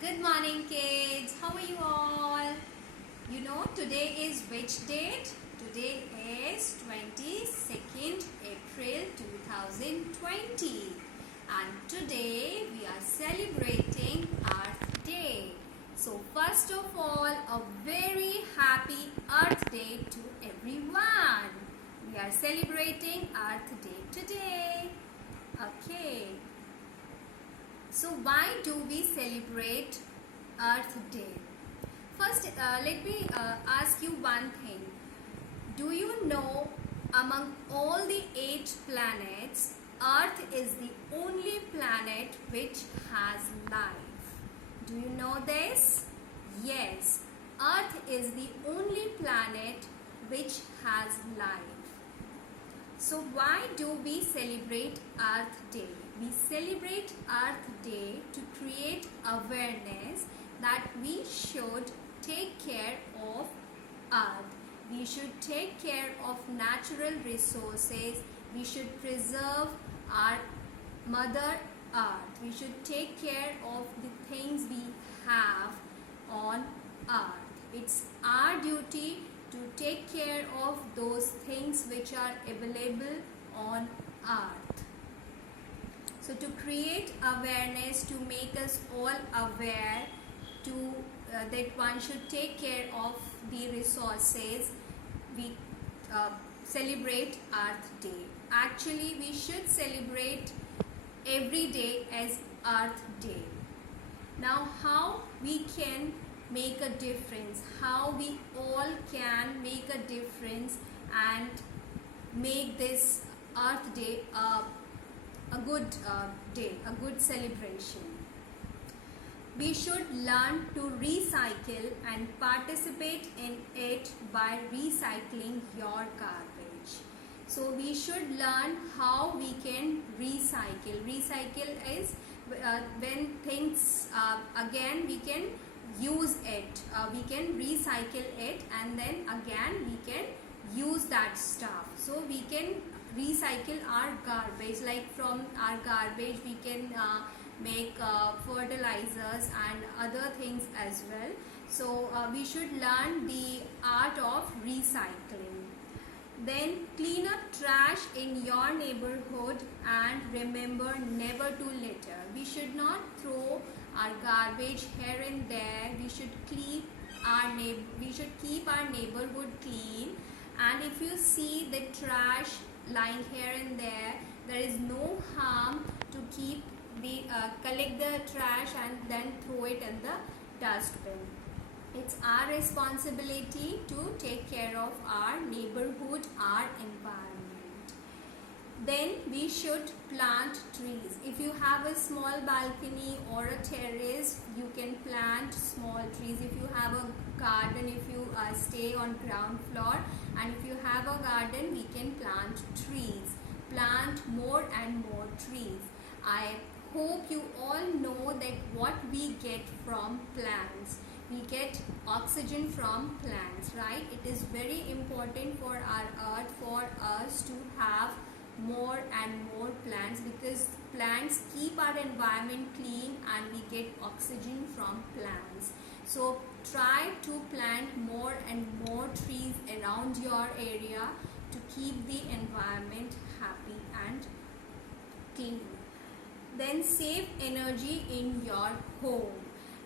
Good morning, kids. How are you all? You know, today is which date? Today is 22nd April 2020. And today we are celebrating Earth Day. So, first of all, a very happy Earth Day to everyone. We are celebrating Earth Day today. Okay. So why do we celebrate Earth Day? First, let me ask you one thing. Do you know among all the 8 planets, Earth is the only planet which has life? Do you know this? Yes, Earth is the only planet which has life. So why do we celebrate Earth Day? We celebrate Earth Day to create awareness that we should take care of Earth. We should take care of natural resources. We should preserve our Mother Earth. We should take care of the things we have on Earth. It's our duty to take care of those things which are available on Earth. So to create awareness, to make us all aware to that one should take care of the resources, we celebrate Earth Day. Actually, we should celebrate every day as Earth Day. Now, how we can make a difference, how we all can make a difference and make this Earth Day a good day, a good celebration. We should learn to recycle and participate in it by recycling your garbage. So we should learn how we can recycle. Recycle is when things again we can use it, we can recycle it and then again we can use that stuff. So we can recycle our garbage, like from our garbage we can make fertilizers and other things as well. So we should learn the art of recycling. Then clean up trash in your neighborhood and remember never to litter. We should not throw our garbage here and there. We should keep our neighborhood clean. And if you see the trash lying here and there is no harm to keep the collect the trash and then throw it in the dustbin. It's our responsibility to take care of our neighborhood, our environment. Then we should plant trees. If you have a small balcony or a terrace, you can plant small trees. If you have a garden, if you stay on ground floor, and if you have a garden, we can plant trees. Plant more and more trees. I hope you all know that what we get from plants. We get oxygen from plants, right? It is very important for our earth, for us to have more and more plants, because plants keep our environment clean and we get oxygen from plants. So try to plant more and more trees around your area to keep the environment happy and clean. Then save energy in your home.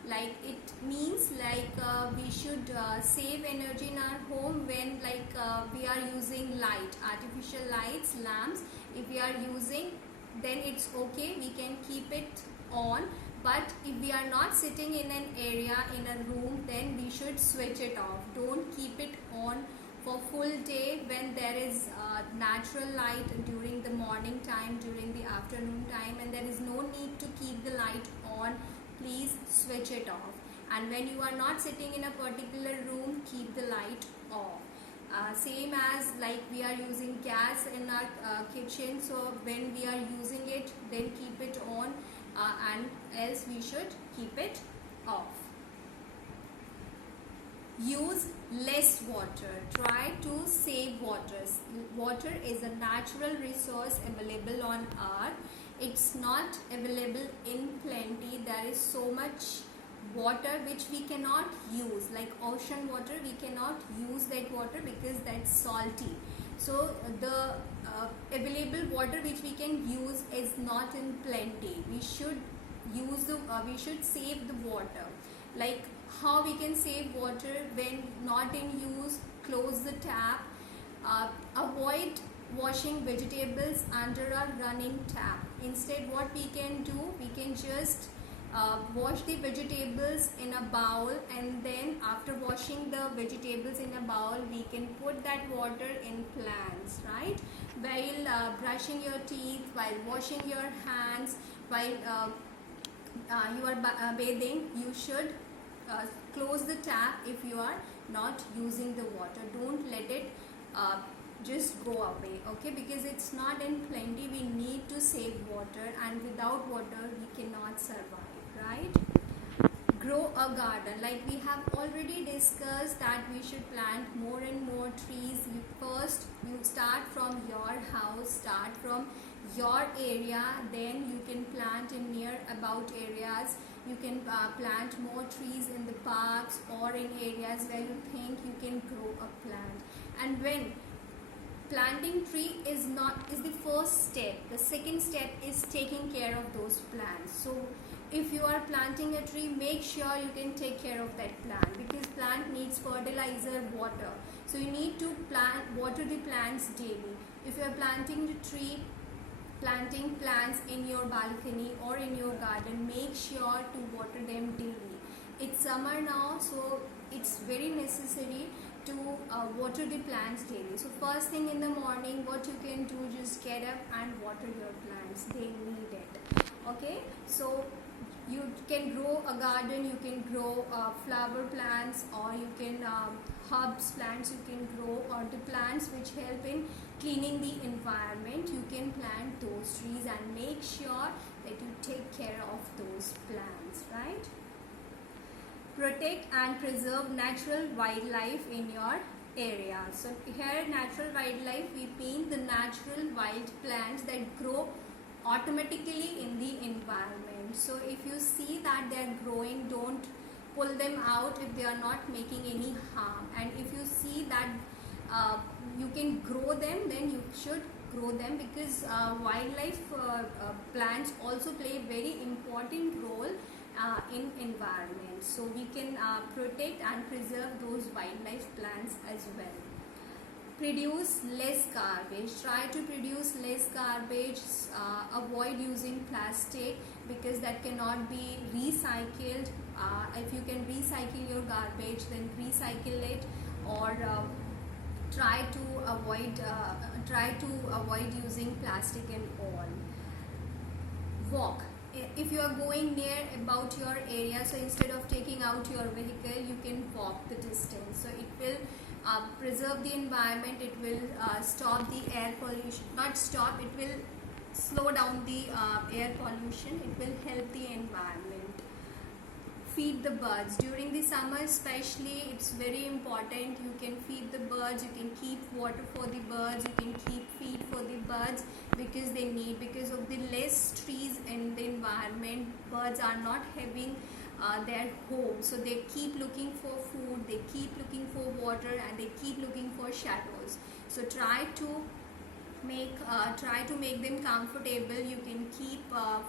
Like it means like we should save energy in our home when we are using light, artificial lights, lamps. If we are using, then it's okay, we can keep it on. But if we are not sitting in an area, in a room, then we should switch it off. Don't keep it on for full day when there is natural light during the morning time, during the afternoon time, and there is no need to keep the light on. Please switch it off. And when you are not sitting in a particular room, keep the light off. Same as like we are using gas in our kitchen, so when we are using it, then keep it on, and else we should keep it off. Use less water. Try to save water. Water is a natural resource available on earth. It's not available in plenty. There is so much water which we cannot use, like ocean water. We cannot use that water because that's salty. So the available water which we can use is not in plenty. We should we should save the water. Like how we can save water when not in use? Close the tap. Avoid washing vegetables under a running tap. Instead, what we can do, we can just wash the vegetables in a bowl, and then after washing the vegetables in a bowl, we can put that water in plants, right? While brushing your teeth, while washing your hands, while you are bathing, you should close the tap if you are not using the water. Don't let it just go away, okay? Because it's not in plenty. We need to save water, and without water we cannot survive, right? Grow a garden. Like we have already discussed that we should plant more and more trees. First you start from your house, start from your area, then you can plant in near about areas. You can plant more trees in the parks or in areas where you think you can grow a plant. And when planting tree is the first step, the second step is taking care of those plants. So if you are planting a tree, make sure you can take care of that plant, because plant needs fertilizer, water. So you need to water the plants daily. If you are planting the tree, planting plants in your balcony or in your garden, make sure to water them daily. It's summer now, so it's very necessary to water the plants daily. So first thing in the morning, what you can do, just get up and water your plants. They need it, okay? So you can grow a garden, you can grow flower plants, or you can herbs plants you can grow, or the plants which help in cleaning the environment. You can plant those trees and make sure that you take care of those plants, right? Protect and preserve natural wildlife in your area. So here natural wildlife, we mean the natural wild plants that grow automatically in the environment. So if you see that they are growing, don't pull them out if they are not making any harm. And if you see that you can grow them, then you should grow them, because wildlife plants also play a very important role in environment. So we can protect and preserve those wildlife plants as well. Produce less garbage. Try to produce less garbage. Avoid using plastic, because that cannot be recycled. If you can recycle your garbage, then recycle it, or try to avoid using plastic and all. Walk. If you are going near about your area, so instead of taking out your vehicle, you can walk the distance. So it will preserve the environment. It will stop the air pollution. Not stop, it will slow down the air pollution. It will help the environment. Feed the birds. During the summer especially, it's very important. You can feed the birds, you can keep water for the birds, you can keep feed for the birds, because they need, because of the less trees in the environment, birds are not having their home. So they keep looking for food, they keep looking for water, and they keep looking for shadows. So try to make them comfortable. You can keep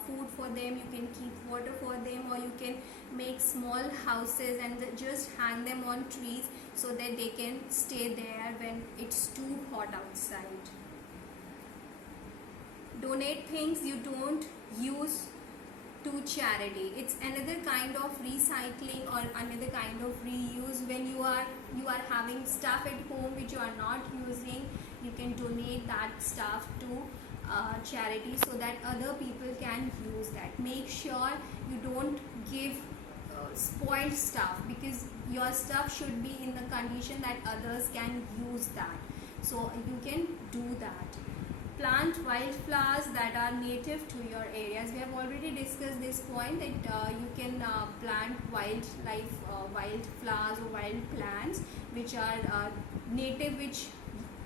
food for them, you can keep water for them, or you can make small houses and just hang them on trees so that they can stay there when it's too hot outside. Donate things you don't use to charity. It's another kind of recycling or another kind of reuse. When you are having stuff at home which you are not using, you can donate that stuff to charity so that other people can use that. Make sure you don't give spoiled stuff, because your stuff should be in the condition that others can use that. So you can do that. Plant wildflowers that are native to your areas. We have already discussed this point that you can plant wild flowers or wild plants which are native, which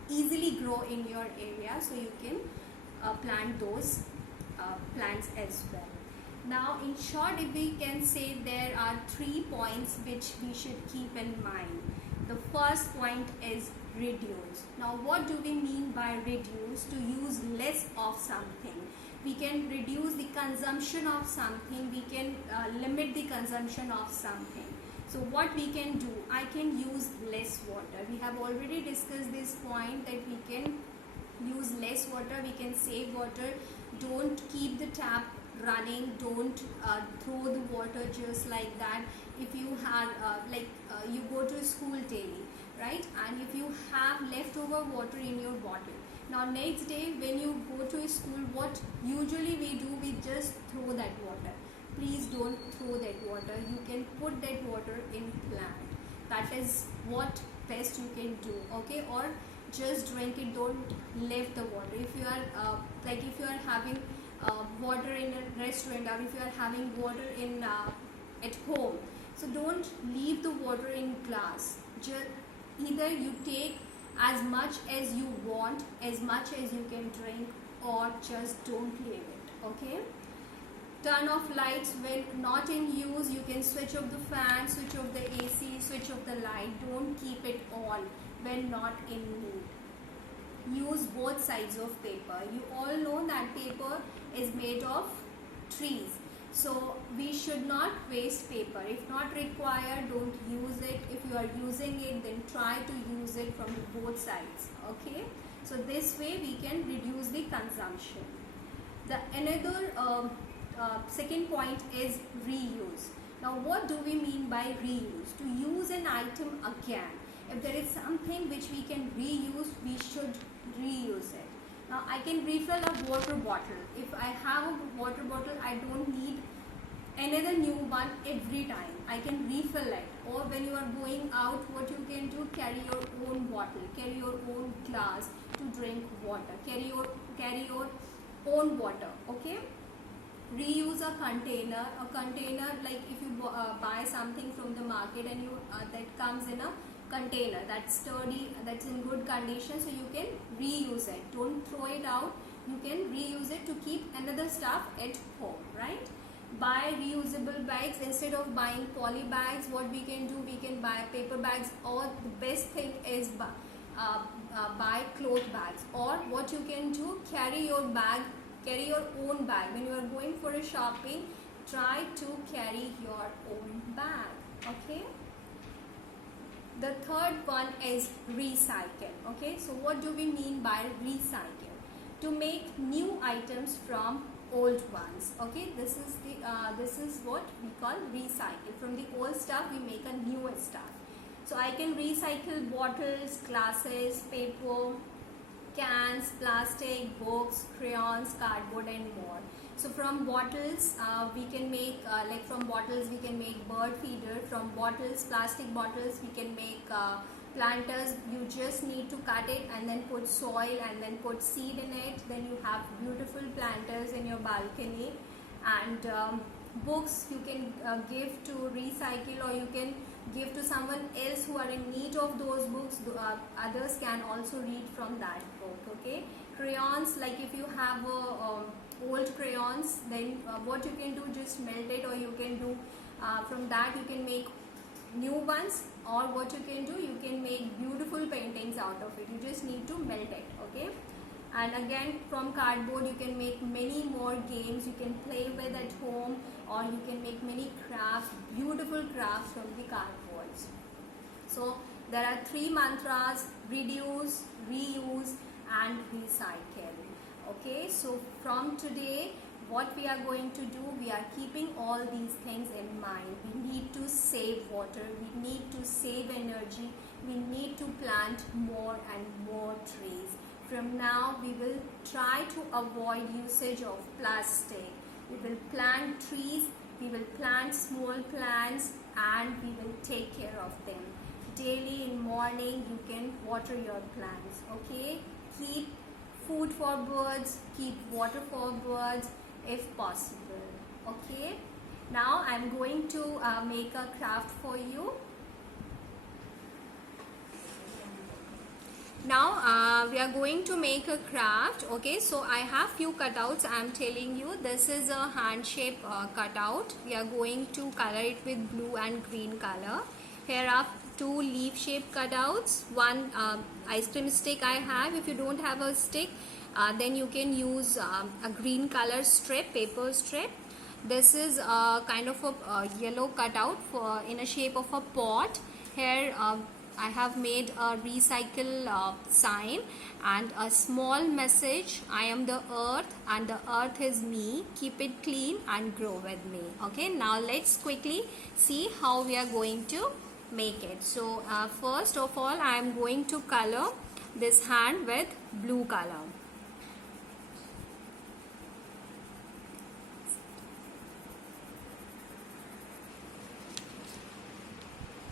easily grow in your area. So you can plant those plants as well. Now in short, if we can say, there are 3 points which we should keep in mind. The first point is reduce. Now what do we mean by reduce? To use less of something. We can reduce the consumption of something, we can limit the consumption of something. So what we can do, I can use less water. We have already discussed this point that we can use less water, we can save water. Don't keep the tap running, don't throw the water just like that. If you have you go to school daily, right, and if you have leftover water in your bottle, now next day when you go to school, what usually we do, we just throw that water. Please don't throw that water. You can put that water in plant. That is what best you can do, okay? Or just drink it, don't leave the water. If you are if you are having water in a restaurant, or if you are having water in at home, so don't leave the water in glass. Either you take as much as you want, as much as you can drink, or just don't leave it, okay? Turn off lights when not in use. You can switch off the fan, switch off the AC, switch off the light. Don't keep it on when not in need. Use both sides of paper. You all know that paper is made of trees, so we should not waste paper. If not required, don't use it. If you are using it, then try to use it from both sides, okay? So this way we can reduce the consumption. The another second point is reuse. Now what do we mean by reuse? To use an item again. If there is something which we can reuse, we should reuse it. Now I can refill a water bottle. If I have a water bottle, I don't need another new one every time. I can refill it. Or when you are going out, what you can do, carry your own bottle, carry your own glass to drink water, carry your own water, okay? Reuse a container. A container, like if you buy something from the market and you that comes in a container that's sturdy, that's in good condition, so you can reuse it. Don't throw it out. You can reuse it to keep another stuff at home, right? Buy reusable bags instead of buying poly bags. What we can do, we can buy paper bags, or the best thing is buy cloth bags. Or what you can do, carry your bag, carry your own bag. When you are going for a shopping, try to carry your own bag, okay? The third one is recycle, okay? So what do we mean by recycle? To make new items from old ones, okay? This is what we call recycle. From the old stuff we make a newer stuff. So I can recycle bottles, glasses, paper, cans, plastic, books, crayons, cardboard and more. So from bottles we can make from bottles we can make bird feeder. From bottles, plastic bottles, we can make planters. You just need to cut it and then put soil and then put seed in it. Then you have beautiful planters in your balcony. And books you can give to recycle, or you can give to someone else who are in need of those books. Others can also read from that book, okay? Crayons, like if you have old crayons, then what you can do, just melt it, or you can do from that you can make new ones. Or what you can do, you can make beautiful paintings out of it. You just need to melt it, okay? And again, from cardboard you can make many more games you can play with at home, or you can make many crafts, beautiful crafts from the cardboards. So there are 3 mantras: reduce, reuse and recycle, okay? So from today, what we are going to do, we are keeping all these things in mind. We need to save water, we need to save energy, we need to plant more and more trees. From now we will try to avoid usage of plastic. We will plant trees, we will plant small plants, and we will take care of them. Daily in morning you can water your plants, okay? Keep food for birds, keep water for birds if possible, okay? Now I am going to make a craft for you. Now we are going to make a craft. Okay, so I have few cutouts. I am telling you, this is a hand shape cutout. We are going to color it with blue and green color. Here are two leaf shape cutouts. One ice cream stick I have. If you don't have a stick, then you can use a green color strip, paper strip. This is kind of a yellow cutout for in a shape of a pot. Here I have made a recycle sign and a small message: I am the earth and the earth is me. Keep it clean and grow with me. Okay, now let's quickly see how we are going to make it. So first of all, I am going to color this hand with blue color.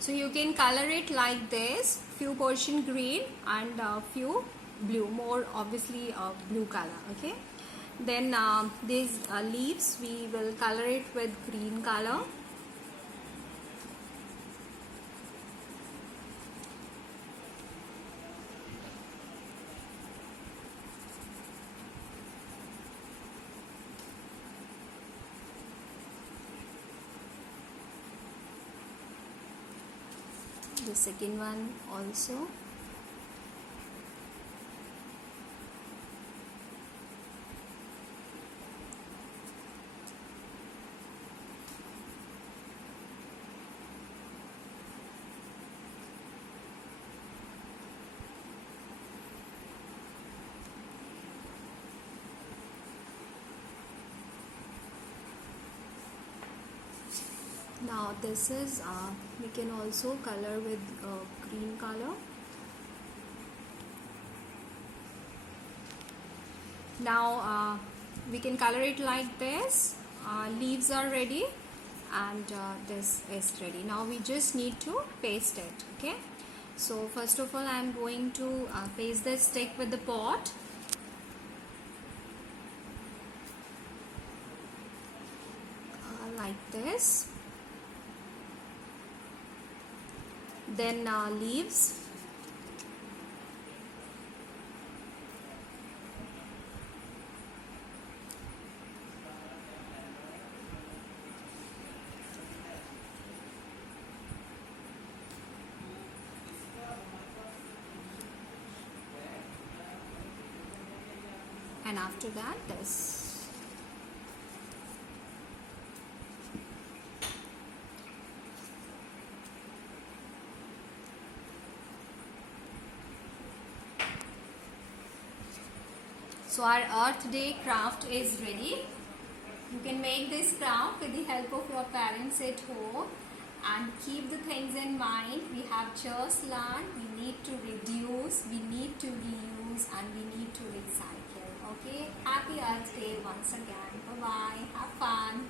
So you can color it like this, few portion green and few blue, more obviously blue color. Okay, then these leaves we will color it with green color. The second one also. Now this is we can also color with green color. Now we can color it like this. Leaves are ready and this is ready. Now we just need to paste it. Okay, so first of all I am going to paste the stick with the pot. Like this. Then leaves. And after that this. So our Earth Day craft is ready. You can make this craft with the help of your parents at home and keep the things in mind. We have just learned we need to reduce, we need to reuse and we need to recycle. Okay, happy Earth Day once again. Bye bye, have fun.